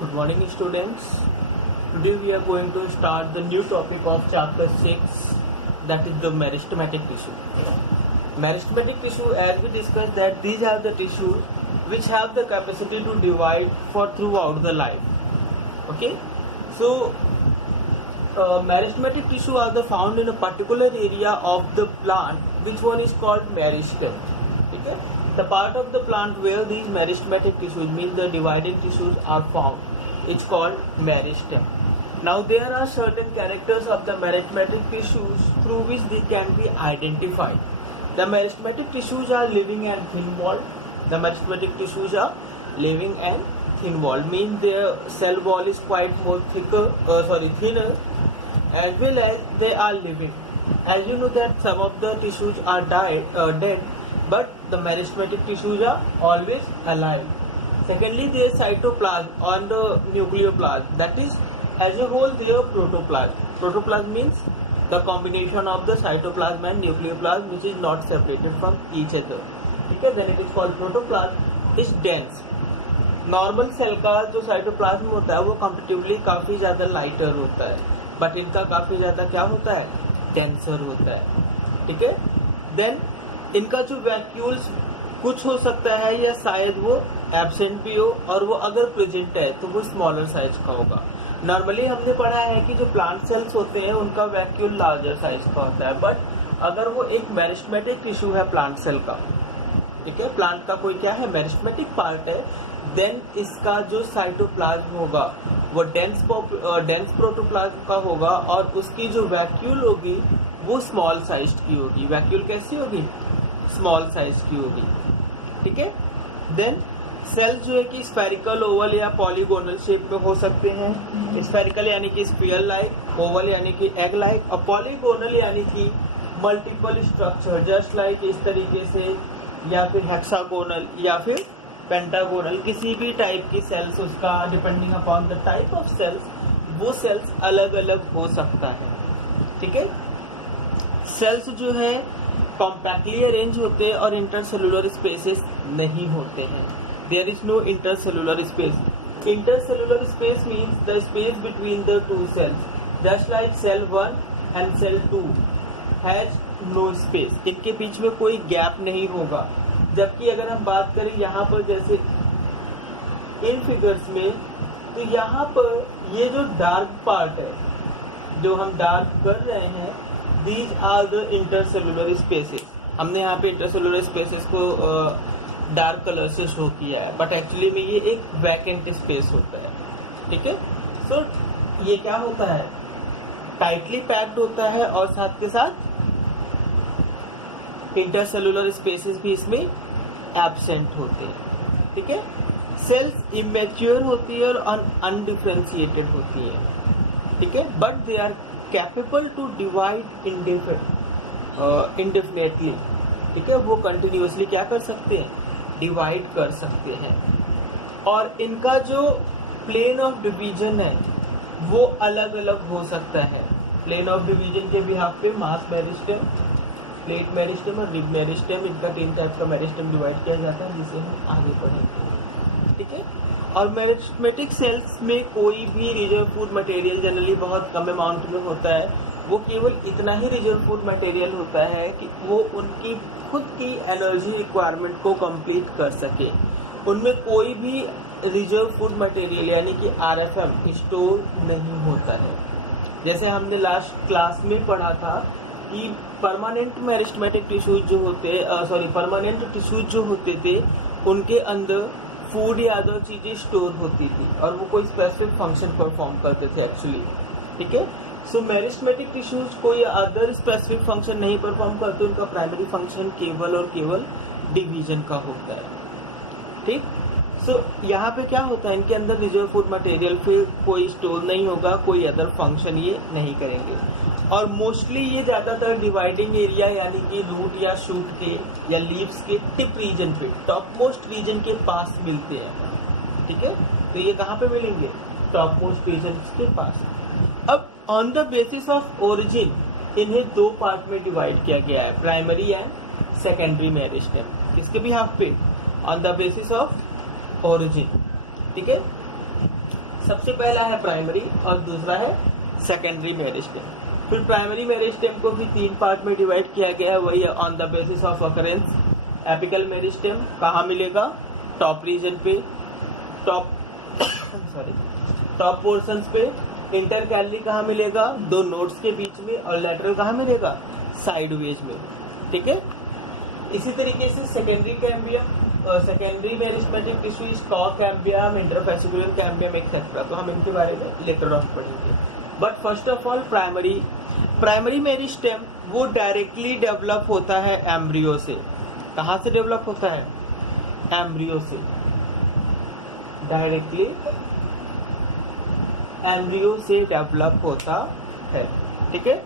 Good morning, students. Today we are going to start the new topic of chapter 6, that is the meristematic tissue. Meristematic tissue, as we discussed, that these are the tissues which have the capacity to divide for throughout the life. Okay, so meristematic tissue are the found in a particular area of the plant, which one is called meristem. Okay, the part of the plant where these meristematic tissues, means the dividing tissues, are found, it's called meristem. Now there are certain characters of the meristematic tissues through which they can be identified. The meristematic tissues are living and thin walled. The meristematic tissues are living and thin walled, means their cell wall is quite more thinner, as well as they are living. As you know that some of the tissues are dead, but the meristematic tissues are always alive. Secondly, their cytoplasm on the nucleoplasm, that is, as a whole, their protoplasm. Protoplasm means the combination of the cytoplasm and nucleoplasm, which is not separated from each other. Okay, then it is called protoplasm, is dense. Normal cell का जो cytoplasm होता है वो comparatively काफ़ी ज़्यादा lighter होता है, but इनका काफ़ी ज़्यादा क्या होता है, डेंसर होता है. ठीक है, देन इनका जो वैक्यूल्स कुछ हो सकता है या शायद वो एब्सेंट भी हो, और वो अगर प्रेजेंट है तो वो स्मॉलर साइज का होगा. नॉर्मली हमने पढ़ा है कि जो प्लांट सेल्स होते हैं उनका वैक्यूल लार्जर साइज का होता है, बट अगर वो एक मेरिस्टेमेटिक टिश्यू है प्लांट सेल का, ठीक है, प्लांट का कोई क्या है, मेरिस्टेमेटिक पार्ट है, देन इसका जो साइटोप्लाज्म होगा वो डेंस प्रोटोप्लाज्म का होगा, और उसकी जो वैक्यूल होगी वो स्मॉल साइज की होगी. वैक्यूल कैसी होगी, स्मॉल साइज की होगी. ठीक है, देन सेल जो है कि स्फेरिकल, ओवल या पॉलीगोनल शेप में हो सकते हैं. स्फेरिकल यानी कि स्फीयर लाइक, ओवल यानी कि एग लाइक, और पॉलीगोनल यानी कि मल्टीपल स्ट्रक्चर, जस्ट लाइक इस तरीके से, या फिर हेक्सागोनल या फिर पेंटागोनल, किसी भी टाइप की सेल्स, उसका depending upon the type of cells, वो सेल्स अलग अलग हो सकता है. ठीक है, सेल्स जो है कॉम्पैक्टली अरेंज होते हैं और इंटरसेलुलर स्पेसेस नहीं होते हैं. There is no intercellular space. Intercellular space means the space between the two cells, just like cell 1 and cell 2 has no space. इनके बीच में कोई गैप नहीं होगा. जबकि अगर हम बात करें यहाँ पर जैसे इन फिगर्स में, तो यहाँ पर ये जो डार्क पार्ट है जो हम डार्क कर रहे हैं, these are the intercellular spaces. हमने यहाँ पे इंटरसेलुलर स्पेसेस को डार्क कलर से शो किया है, बट एक्चुअली में ये एक वैकेंट स्पेस होता है. ठीक है, सो ये क्या होता है, टाइटली पैक्ड होता है, और साथ के साथ इंटरसेलुलर स्पेसेस भी इसमें एब्सेंट होते हैं. ठीक है, सेल्स इमेच्योर होती है और अनडिफरेंशिएटेड होती है. ठीक है, but they are capable to divide indefinitely. ठीक है, वो कंटिन्यूअसली क्या कर सकते हैं, डिवाइड कर सकते हैं. और इनका जो प्लेन ऑफ डिवीजन है वो अलग अलग हो सकता है. प्लेन ऑफ डिवीजन के बिहाफ पे मास मेरिस्टेम, प्लेट मेरिस्टेम और रिब मेरिस्टेम, इनका 3 टाइप का मेरिस्टेम डिवाइड किया जाता है, जिसे हम आगे पढ़ेंगे. ठीक है, और मेरिस्टेमेटिक सेल्स में कोई भी रिजर्व फूड मटेरियल जनरली बहुत कम अमाउंट में होता है. वो केवल इतना ही रिजर्व फूड मटेरियल होता है कि वो उनकी खुद की एनर्जी रिक्वायरमेंट को कंप्लीट कर सके. उनमें कोई भी रिजर्व फूड मटेरियल यानी कि RFM स्टोर नहीं होता है. जैसे हमने लास्ट क्लास में पढ़ा था कि परमानेंट मेरिस्टेमेटिक टिश्यूज जो होते, परमानेंट टिश्यूज जो होते थे, उनके अंदर फूड या अदर चीजें स्टोर होती थी, और वो कोई स्पेसिफिक फंक्शन परफॉर्म करते थे एक्चुअली. ठीक है, सो मेरिस्टेमेटिक टिश्यूज कोई अदर स्पेसिफिक फंक्शन नहीं परफॉर्म करते. उनका प्राइमरी फंक्शन केवल और केवल डिवीजन का होता है. ठीक, सो यहाँ पे क्या होता है, इनके अंदर रिजर्व फूड मटेरियल फिर कोई स्टोर नहीं होगा, कोई अदर फंक्शन ये नहीं करेंगे. और मोस्टली ये ज़्यादातर डिवाइडिंग एरिया यानी कि रूट या शूट के या लीव्स के टिप रीजन पे, टॉप मोस्ट रीजन के पास मिलते हैं. ठीक है, तो ये कहाँ पे मिलेंगे, टॉप मोस्ट रीजन के पास. अब on the basis of origin इन्हें 2 पार्ट में डिवाइड किया गया है, प्राइमरी एंड सेकेंडरी मेरिस्टेम. किसके भी हाफ पे, on the basis of origin. ठीक है, सबसे पहला है प्राइमरी और दूसरा है सेकेंडरी मेरिस्टेम। फिर प्राइमरी मेरिस्टेम को भी 3 पार्ट में डिवाइड किया गया है, वही on the basis of occurrence. Apical meristem कहाँ मिलेगा? टॉप रीजन पे, टॉप पोर्शंस पे। इंटरकैलरी कहाँ मिलेगा? 2 नोड्स के बीच में। और लैटरल कहाँ मिलेगा? साइडवेज में। ठीक है। इसी तरीके से secondary cambium, secondary meristematic tissue, stock cambium, interfascicular cambium etcetera, तो हम इनके बारे में लेटर ऑन पढ़ेंगे। But first of all primary meristem वो डायरेक्टली डेवलप होता है एम्ब्रियो से। कहाँ से डेवलप होता है? एम्ब्रियो से, डायरेक्टली एम्ब्रियो से डेवलप होता है। ठीक है।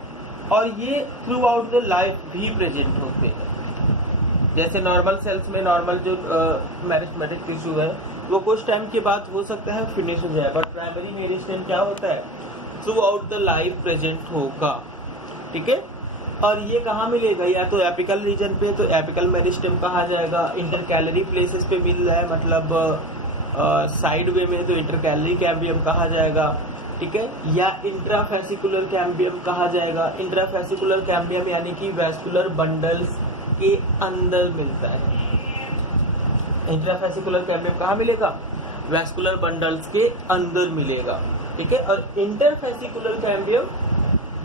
और ये थ्रू आउट द लाइफ भी प्रेजेंट होते हैं। जैसे नॉर्मल सेल्स में नॉर्मल जो मेरिस्टेमेटिक टिश्यू है वो कुछ टाइम के बाद हो सकता है फिनिश हो जाए, बट प्राइमरी मेरिस्टेम क्या होता है? Through out the life present होगा। ठीक है। और ये कहाँ मिलेगा? या तो एपिकल रीजन पे, तो एपिकल मेरिस्टेम कहा जाएगा। इंटरकैलरी प्लेसेस पे मिल रहा है, मतलब साइड वे में, तो इंटरकैलरी कैम्बियम कहा जाएगा। ठीक है। या इंट्राफेसिकुलर कैम्बियम कहा जाएगा। इंट्राफेसिकुलर कैम्बियम यानी कि वैस्कुलर बंडल्स के अंदर मिलता है। इंट्राफेसिकुलर कैम्बियम कहाँ मिलेगा? वैस्कुलर बंडल्स के अंदर मिलेगा। ठीक है। और इंटरफेसिकुलर कैम्बियम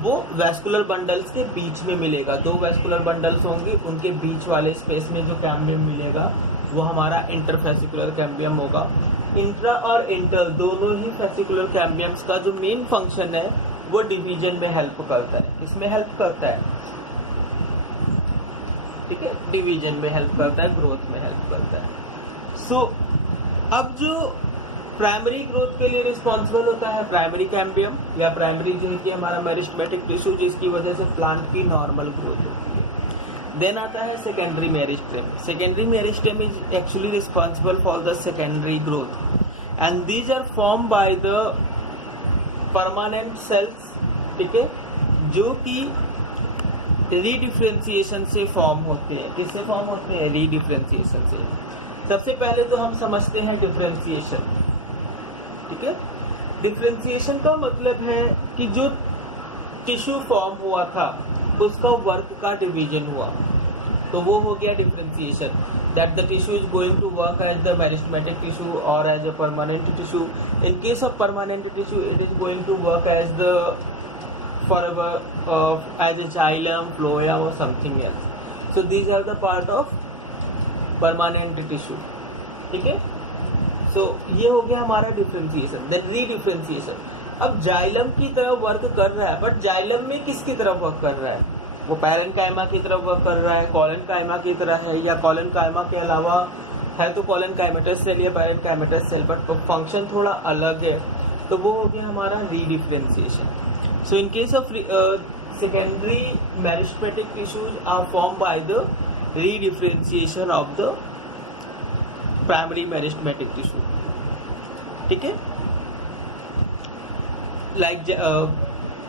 वो वैस्कुलर बंडल्स के बीच में मिलेगा। 2 वैस्कुलर बंडल्स होंगे, उनके बीच वाले स्पेस में जो कैम्बियम मिलेगा वो हमारा इंटरफेसिकुलर कैम्बियम होगा। इंट्रा और इंटर दोनों ही फेसिकुलर कैम्बियम्स का जो मेन फंक्शन है वो डिवीजन में हेल्प करता है। इसमें हेल्प करता है, ठीक है, डिवीजन में हेल्प करता है, ग्रोथ में हेल्प करता है। सो अब जो प्राइमरी ग्रोथ के लिए रिस्पॉन्सिबल होता है प्राइमरी कैम्बियम, या प्राइमरी जो है कि हमारा मेरिस्टेमेटिक टिश्यू, जिसकी वजह से प्लांट की नॉर्मल ग्रोथ होती है। देन आता है secondary meristem. Secondary meristem is actually responsible for the secondary growth and these are form by the permanent cells. ठीक है, जो कि रीडिफ्रेंसिएशन से फॉर्म होते हैं। किससे फॉर्म होते हैं? रीडिफ्रेंसिएशन से। सबसे पहले तो हम समझते हैं डिफ्रेंसिएशन। ठीक है, डिफ्रेंसिएशन का मतलब है कि जो टिश्यू फॉर्म हुआ था उसका वर्क का डिवीजन हुआ, तो वो हो गया differentiation. That the tissue is going to work as the meristematic tissue और as a permanent tissue. In case of permanent tissue it is going to work as the forever as a xylem, phloem or something else. So these are the part of permanent tissue. ठीक है, so ये हो गया हमारा differentiation. Then redifferentiation. अब xylem की तरह work कर रहा है, बट जाइलम में किसकी तरफ वर्क कर रहा है? वो पैरेन्काइमा की तरफ वर्क कर रहा है, कॉलेनकाइमा की तरह है, या कॉलेनकाइमा के अलावा है तो कॉलेनकाइमेटस सेल या पैरेन्काइमेटस सेल, बट फंक्शन थोड़ा अलग है, तो वो हो गया हमारा redifferentiation. So in case of secondary meristematic tissues are formed by the redifferentiation of the primary meristematic tissue. ठीक है, like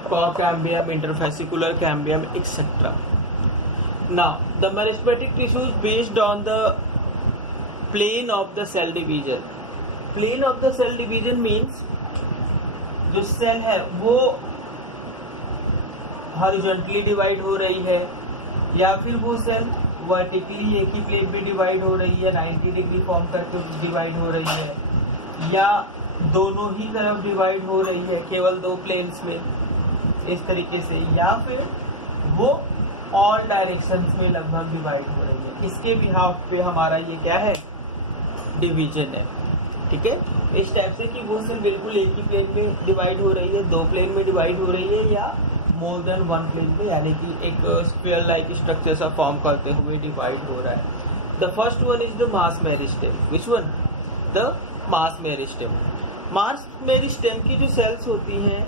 core cambium, interfascicular cambium, etc. Now the meristematic tissue is based on the plane of the cell division. Plane of the cell division means जो cell है वो horizontally divide हो रही है, या फिर वो सेल वर्टिकली एक ही प्लेन पे डिवाइड हो रही है, 90 डिग्री फॉर्म करके डिवाइड हो रही है, या दोनों ही तरफ डिवाइड हो रही है केवल 2 प्लेन्स में इस तरीके से, या फिर वो ऑल डायरेक्शंस में लगभग डिवाइड हो रही है। इसके बिहाफ पे हमारा ये क्या है? डिवीजन है। ठीक है, इस टाइप से कि वो सेल बिल्कुल एक ही प्लेन में डिवाइड हो रही है, 2 प्लेन में डिवाइड हो रही है, या मोर देन 1 प्लेन में, यानी कि एक स्फीयर लाइक स्ट्रक्चर सा फॉर्म करते हुए डिवाइड हो रहा है। The first one is the mass meristem. Which one? The mass meristem. Mass meristem की जो सेल्स होती हैं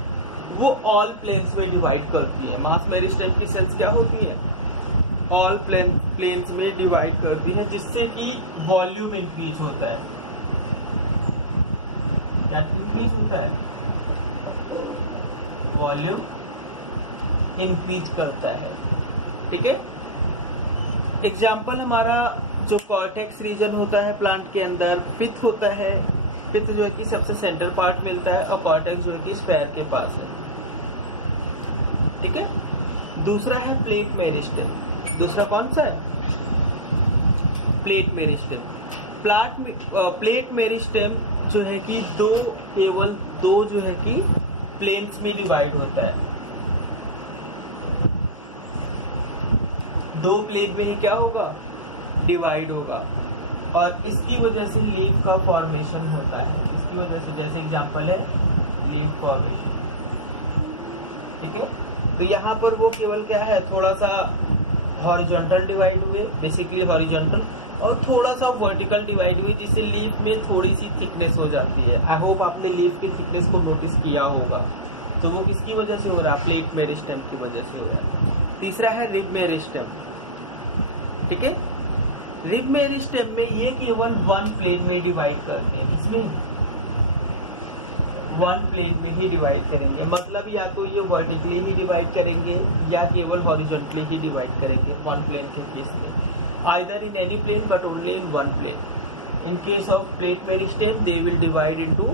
वो ऑल प्लेन्स में डिवाइड करती है। मास मेरिस्टेम की सेल्स क्या होती है? ऑल प्लेन्स में डिवाइड करती है, जिससे कि वॉल्यूम इंक्रीज होता है। क्या इंक्रीज होता है? वॉल्यूम इंक्रीज करता है। ठीक है, एग्जाम्पल हमारा जो कॉर्टेक्स रीजन होता है प्लांट के अंदर, पिथ होता है, पित्त जो है कि सबसे सेंट्रल पार्ट मिलता है और कॉर्टेक्स जो है कि पैर के पास है। ठीक है। दूसरा है प्लेट मेरिस्टेम। दूसरा कौन सा है? Plate meristem. प्लेट मेरिस्टेम जो है कि केवल दो जो है कि प्लेन्स में डिवाइड होता है। दो प्लेन में ही क्या होगा? डिवाइड होगा, और इसकी वजह से लीफ का फॉर्मेशन होता है। इसकी वजह से, जैसे एग्जांपल है लीफ फॉर्मेशन। ठीक है। तो यहाँ पर वो केवल क्या है, थोड़ा सा हॉरिजॉन्टल डिवाइड हुए, बेसिकली हॉरिजॉन्टल, और थोड़ा सा वर्टिकल डिवाइड हुई, जिससे लीफ में थोड़ी सी थिकनेस हो जाती है। आई होप आपने लीफ की थिकनेस को नोटिस किया होगा। तो वो किसकी वजह से हो रहा है? प्लेट मेरिस्टेम की वजह से हो रहा है। तीसरा है रिब मेरिस्टेम। ठीक है। रिब मेरिस्टेम में ये केवल वन प्लेन में डिवाइड करते हैं। इसमें वन प्लेन में ही डिवाइड करेंगे, मतलब या तो ये वर्टिकली ही डिवाइड करेंगे या केवल हॉरिजॉन्टली ही डिवाइड करेंगे वन प्लेन के केस में। either in any plane but only in one plane. In case of plate meristem they will divide into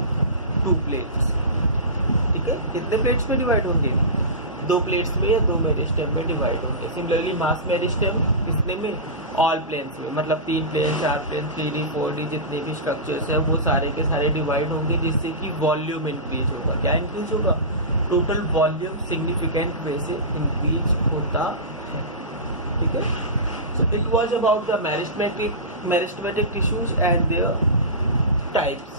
two plates. ठीक है। कितने प्लेट्स में डिवाइड होंगे? दो प्लेट्स में या दो मेरिस्टेम में डिवाइड होंगे। सिमिलरली मास मेरिस्टेम कितने में? ऑल प्लेन्स में, मतलब 3 प्लेन, 4 प्लेन, 3D 4D जितने भी स्ट्रक्चर्स हैं वो सारे के सारे डिवाइड होंगे, जिससे कि वॉल्यूम इंक्रीज होगा। क्या इंक्रीज होगा? टोटल वॉल्यूम सिग्निफिकेंट वे से इंक्रीज होता है। ठीक है। So it was about the meristematic tissues and their types.